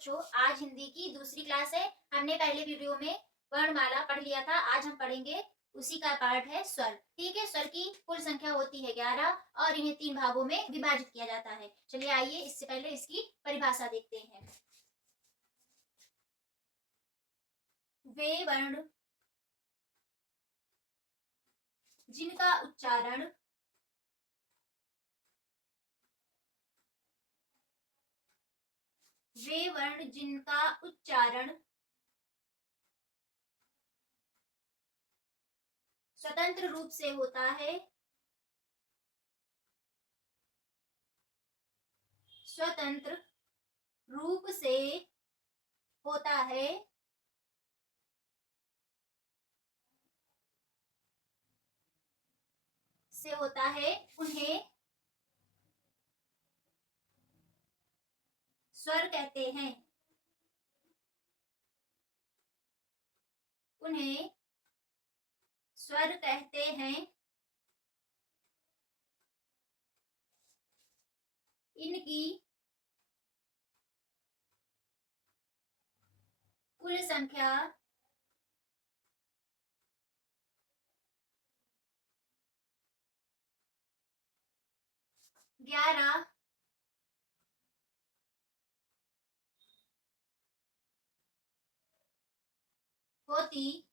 बच्चों, आज हिंदी की दूसरी क्लास है। हमने पहले वीडियो में वर्णमाला पढ़ लिया था। आज हम पढ़ेंगे उसी का पार्ट है स्वर। ठीक है, स्वर की कुल संख्या होती है 11 और इन्हें 3 भागों में विभाजित किया जाता है। चलिए आइए इससे पहले इसकी परिभाषा देखते हैं। वे वर्ण जिनका उच्चारण वे वर्ण जिनका उच्चारण स्वतंत्र रूप से होता है, स्वतंत्र रूप से होता है, उन्हें स्वर कहते हैं। उन्हें स्वर कहते हैं। इनकी कुल संख्या 11 होती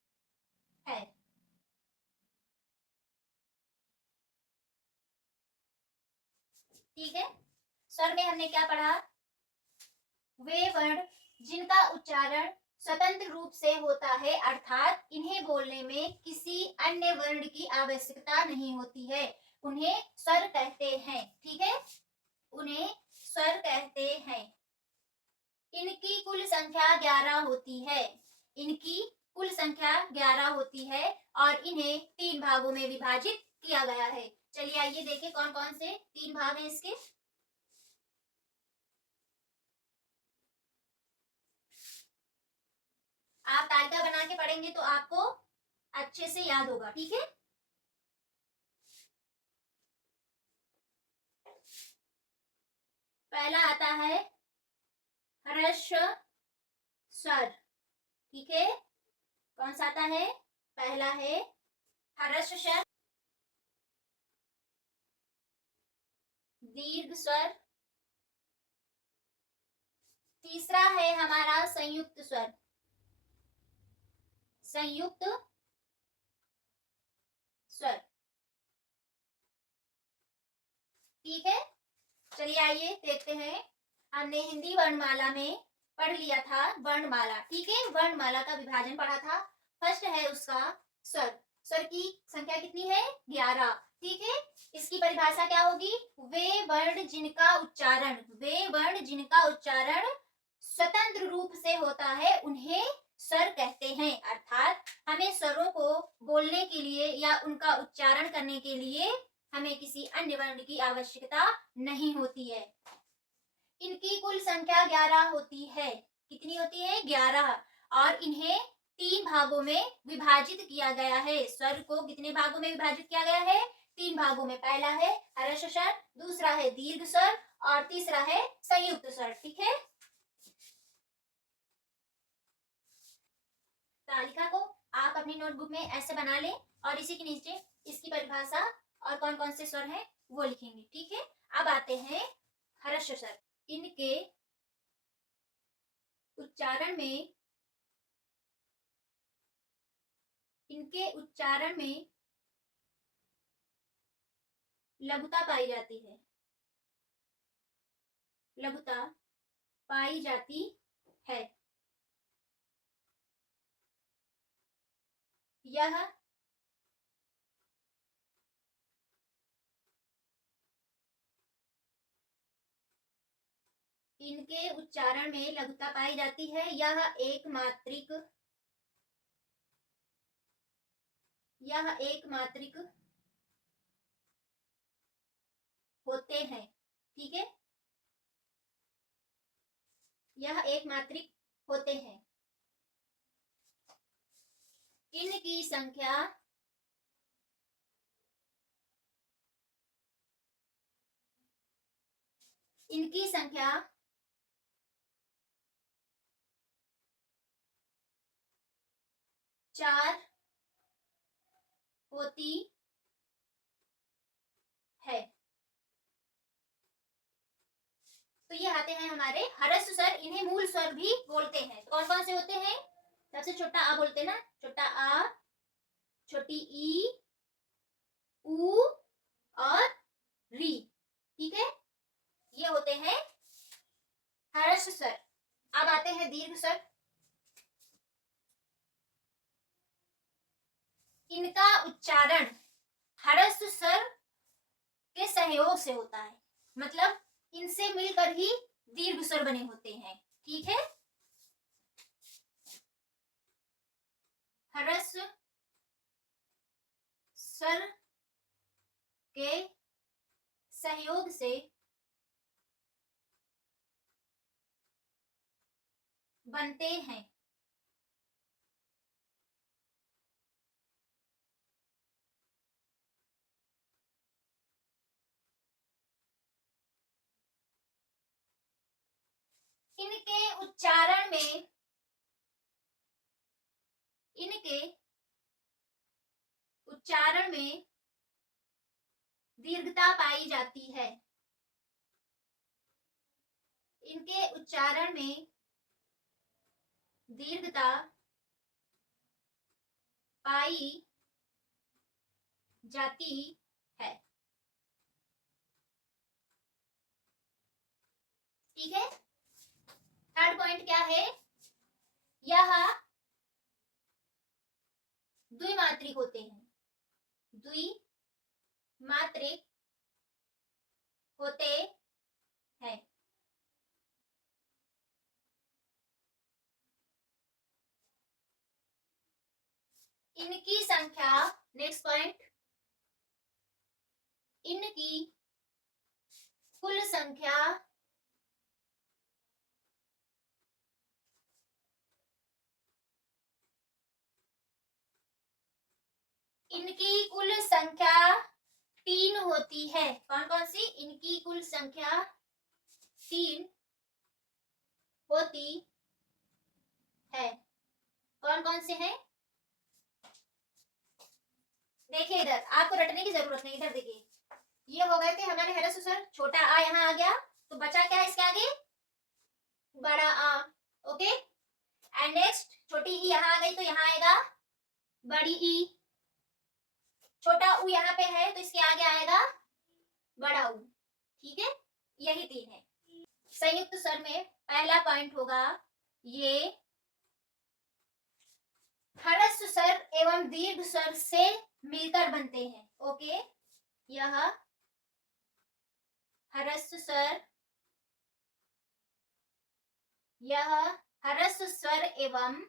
है। ठीक है, स्वर में हमने क्या पढ़ा? वे वर्ण जिनका उच्चारण स्वतंत्र रूप से होता है, अर्थात इन्हें बोलने में किसी अन्य वर्ण की आवश्यकता नहीं होती है, उन्हें स्वर कहते हैं। ठीक है, उन्हें स्वर कहते हैं। इनकी कुल संख्या 11 होती है। इनकी कुल संख्या 11 होती है और इन्हें 3 भागों में विभाजित किया गया है। चलिए आइए देखें कौन कौन से 3 भाग हैं इसके। आप तालिका बना के पढ़ेंगे तो आपको अच्छे से याद होगा। ठीक है, पहला आता है ह्रस्व स्वर। ठीक है, कौन सा आता है? पहला है ह्रस्व स्वर, दीर्घ स्वर। तीसरा है हमारा संयुक्त स्वर, संयुक्त स्वर। ठीक है, चलिए आइए देखते हैं। हमने हिंदी वर्णमाला में पढ़ लिया था वर्णमाला। ठीक है, वर्णमाला का विभाजन पढ़ा था। फर्स्ट है उसका स्वर। स्वर की संख्या कितनी है? 11। ठीक है, इसकी परिभाषा क्या होगी? वे वर्ण जिनका उच्चारण स्वतंत्र रूप से होता है, उन्हें स्वर कहते हैं। अर्थात हमें स्वरों को बोलने के लिए या उनका उच्चारण करने के लिए हमें किसी अन्य वर्ण की आवश्यकता नहीं होती है। इनकी कुल संख्या 11 होती है। कितनी होती है? 11। और इन्हें 3 भागों में विभाजित किया गया है। स्वर को कितने भागों में विभाजित किया गया है? 3 भागों में। पहला है ह्रस्व स्वर, दूसरा है दीर्घ स्वर और तीसरा है संयुक्त स्वर। ठीक है, तालिका को आप अपनी नोटबुक में ऐसे बना लें और इसी के नीचे इसकी परिभाषा और कौन कौन से स्वर हैं वो लिखेंगे। ठीक है, अब आते हैं ह्रस्व स्वर। इनके उच्चारण में लघुता पाई जाती है। लघुता पाई जाती है। यह इनके उच्चारण में लघुता पाई जाती है। यह एक मात्रिक होते हैं। ठीक है, यह एक मात्रिक होते हैं। इनकी संख्या 4 होती है। तो ये आते हैं हमारे ह्रस्व स्वर, इन्हें मूल स्वर भी बोलते हैं। तो कौन कौन से होते हैं? सबसे छोटा आ बोलते हैं ना, छोटा आ, छोटी ई, ऊ और री। ठीक है, ये होते हैं ह्रस्व स्वर। अब आते हैं दीर्घ स्वर। इनका उच्चारण ह्रस्व स्वर के सहयोग से होता है, मतलब इनसे मिलकर ही दीर्घ स्वर बने होते हैं। ठीक है, ह्रस्व स्वर के सहयोग से बनते हैं। इनके उच्चारण में दीर्घता पाई जाती है। इनके उच्चारण में दीर्घता पाई जाती है। ठीक है, थर्ड पॉइंट क्या है? यह द्विमात्रिक होते हैं। द्विमात्रिक होते हैं। इनकी संख्या, नेक्स्ट पॉइंट, इनकी कुल संख्या इनकी कुल संख्या 3 होती है। कौन कौन सी? इनकी कुल संख्या 3 होती है। कौन कौन से हैं? देखिए इधर, आपको रटने की जरूरत नहीं। इधर देखिए, ये हो गए थे हमारे ह्रस्व स्वर। छोटा आ यहाँ आ गया, तो बचा क्या इसके आगे? बड़ा आ। ओके, एंड नेक्स्ट छोटी ई यहाँ आ गई, तो यहाँ आएगा बड़ी ई। छोटा ऊ यहाँ पे है, तो इसके आगे आएगा बड़ा ऊ। ठीक है, यही 3 है। संयुक्त स्वर में पहला पॉइंट होगा, ये ह्रस्व स्वर एवं दीर्घ स्वर से मिलकर बनते हैं। ओके, यह ह्रस्व स्वर, यह ह्रस्व स्वर एवं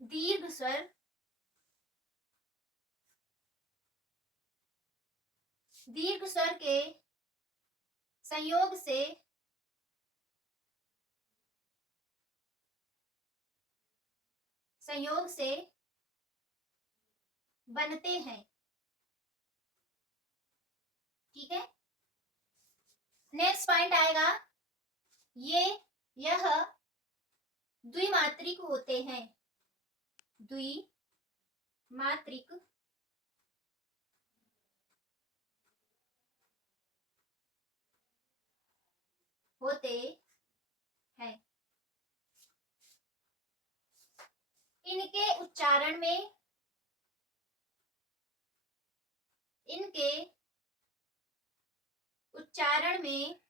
दीर्घ स्वर के संयोग से बनते हैं। ठीक है, नेक्स्ट पॉइंट आएगा, यह द्विमात्रिक होते हैं। द्विमात्रिक होते हैं। इनके उच्चारण में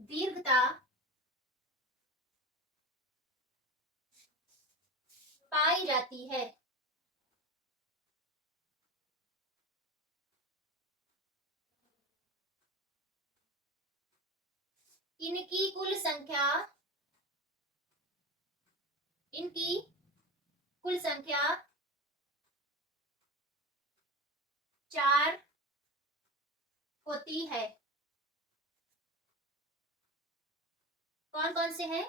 दीर्घता पाई जाती है। इनकी कुल संख्या 4 होती है। कौन कौन से हैं?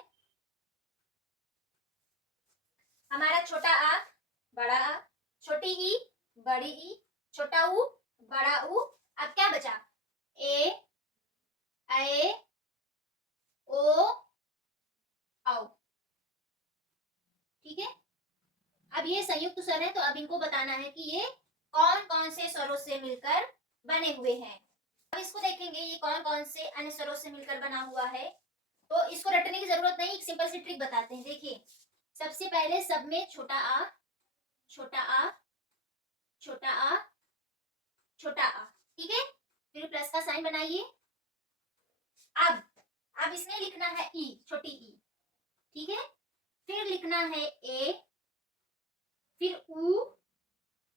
हमारा छोटा आ, बड़ा आ, छोटी ई, बड़ी ई, छोटा ऊ, बड़ा ऊ। अब क्या बचा? ए, ऐ, ओ, ये संयुक्त स्वर है, तो अब इनको बताना है कि ये कौन कौन से स्वरों से मिलकर बने हुए हैं। अब इसको देखेंगे ये कौन कौन से अन्य स्वरों से मिलकर बना हुआ है, तो इसको रटने की जरूरत नहीं, एक सिंपल सी ट्रिक बताते हैं। देखिए, सबसे पहले सब में छोटा आ, छोटा आ, छोटा आ, छोटा आ, ठीक है। फिर प्लस का साइन बनाइए। अब इसमें लिखना है ई, छोटी ई, ठीक है। फिर लिखना है ए, फिर ऊ,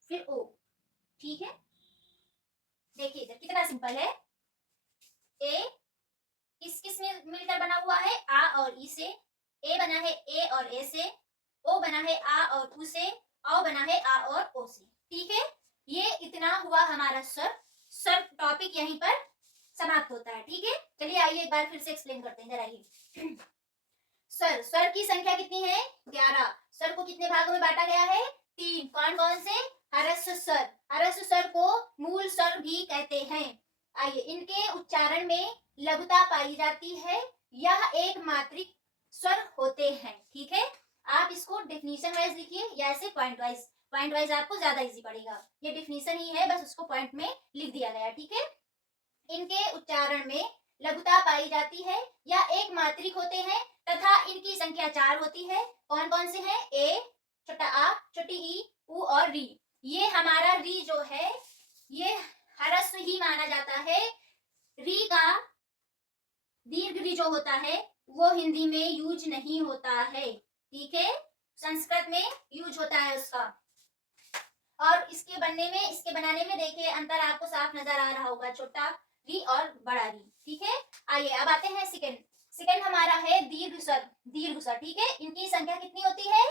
फिर ओ, ठीक है। देखिए इधर कितना सिंपल है। ए किस किस में मिलकर बना हुआ है, आ और ई से। ए बना है ए और ए से। ओ बना है आ और उ से। औ बना है आ और ओ से, ठीक है। ये इतना हुआ हमारा सर टॉपिक यहीं पर समाप्त होता है, ठीक है। चलिए आइए एक बार फिर से एक्सप्लेन करते हैं, जरा आइए। स्वर की संख्या कितनी है, 11। स्वर को कितने भागों में बांटा गया है, 3। कौन कौन से, ह्रस्व स्वर। ह्रस्व स्वर को मूल स्वर भी कहते हैं। आइए, इनके उच्चारण में लघुता पाई जाती है। यह एक मात्रिक स्वर होते हैं, ठीक है। आप इसको डेफिनेशन वाइज लिखिए या ऐसे पॉइंट वाइज आपको ज्यादा इजी पड़ेगा। ये डेफिनेशन ही है, बस उसको पॉइंट में लिख दिया गया, ठीक है। इनके उच्चारण में लघुता पाई जाती है या एक मात्रिक होते हैं तथा इनकी संख्या 4 होती है। कौन कौन से हैं, ए, छोटा आ, छोटी ई, उ और री। ये हमारा री जो है ये ह्रस्व ही माना जाता है। री का दीर्घ री जो होता है वो हिंदी में यूज नहीं होता है, ठीक है। संस्कृत में यूज होता है उसका। और इसके बनाने में देखिए अंतर आपको साफ नजर आ रहा होगा, छोटा री और बड़ा री, ठीक है। आइए अब आते हैं सेकंड हमारा है दीर्घ स्वर, ठीक है। इनकी संख्या कितनी होती है,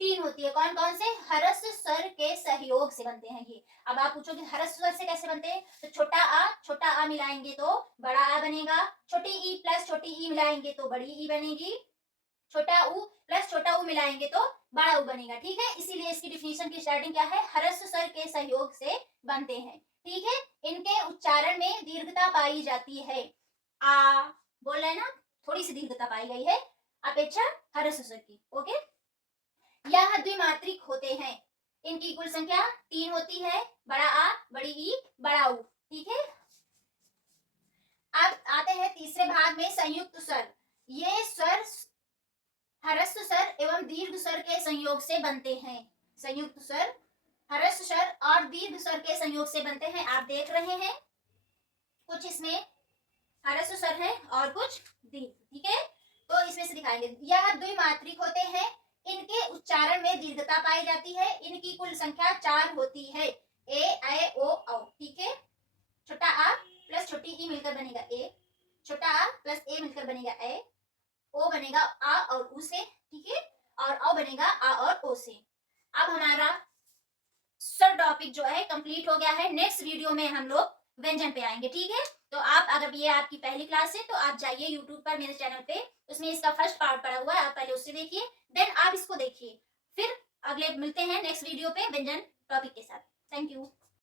3 होती है। कौन कौन से, ह्रस्व स्वर के सहयोग से बनते हैं ये। अब आप पूछोगे ह्रस्व स्वर से कैसे बनते हैं, तो छोटा आ मिलाएंगे तो बड़ा आ बनेगा। छोटी ई प्लस छोटी ई मिलाएंगे तो बड़ी ई बनेगी। छोटा उ प्लस छोटा उ मिलाएंगे तो बड़ा उ बनेगा, ठीक है। इसीलिए इसकी डिफिनेशन की स्टार्टिंग क्या है, ह्रस्व स्वर के सहयोग से बनते हैं, ठीक है। इनके उच्चारण में दीर्घता पाई जाती है। आ बोल रहे हैं ना, थोड़ी सी दीर्घता पाई गई है अपेक्षा ह्रस्व स्वर की, ओके। यह द्विमात्रिक होते हैं। इनकी कुल संख्या 3 होती है, बड़ा आ, बड़ी ई, बड़ा उ, ठीक है। अब आते हैं तीसरे भाग में, संयुक्त स्वर। ये स्वर ह्रस्व स्वर एवं दीर्घ स्वर के संयोग से बनते हैं। संयुक्त स्वर ह्रस्व स्वर और दीर्घ स्वर के संयोग से बनते हैं। आप देख रहे हैं कुछ इसमें ह्रस्व स्वर है और कुछ दीर्घ, ठीक है। तो इसमें से दिखाएंगे, यह द्विमात्रिक होते हैं। इनके उच्चारण में दीर्घता पाई जाती है। इनकी कुल संख्या 4 होती है, ए, ऐ, ओ, औ, ठीक है। छोटा आ प्लस छोटी ई मिलकर बनेगा ए, छोटा आ प्लस ए मिलकर बनेगा ए, ओ बनेगा आ और उ से, ठीक है। और औ बनेगा आ और ओ से। अब हमारा स्वर टॉपिक जो है कंप्लीट हो गया है। नेक्स्ट वीडियो में हम लोग व्यंजन पे आएंगे, ठीक है। तो आप, अगर ये आपकी पहली क्लास है तो आप जाइए यूट्यूब पर मेरे चैनल पे, उसमें इसका फर्स्ट पार्ट पड़ा हुआ है, आप पहले उससे देखिए, देन आप इसको देखिए। फिर अगले मिलते हैं नेक्स्ट वीडियो पे व्यंजन टॉपिक के साथ। Thank you.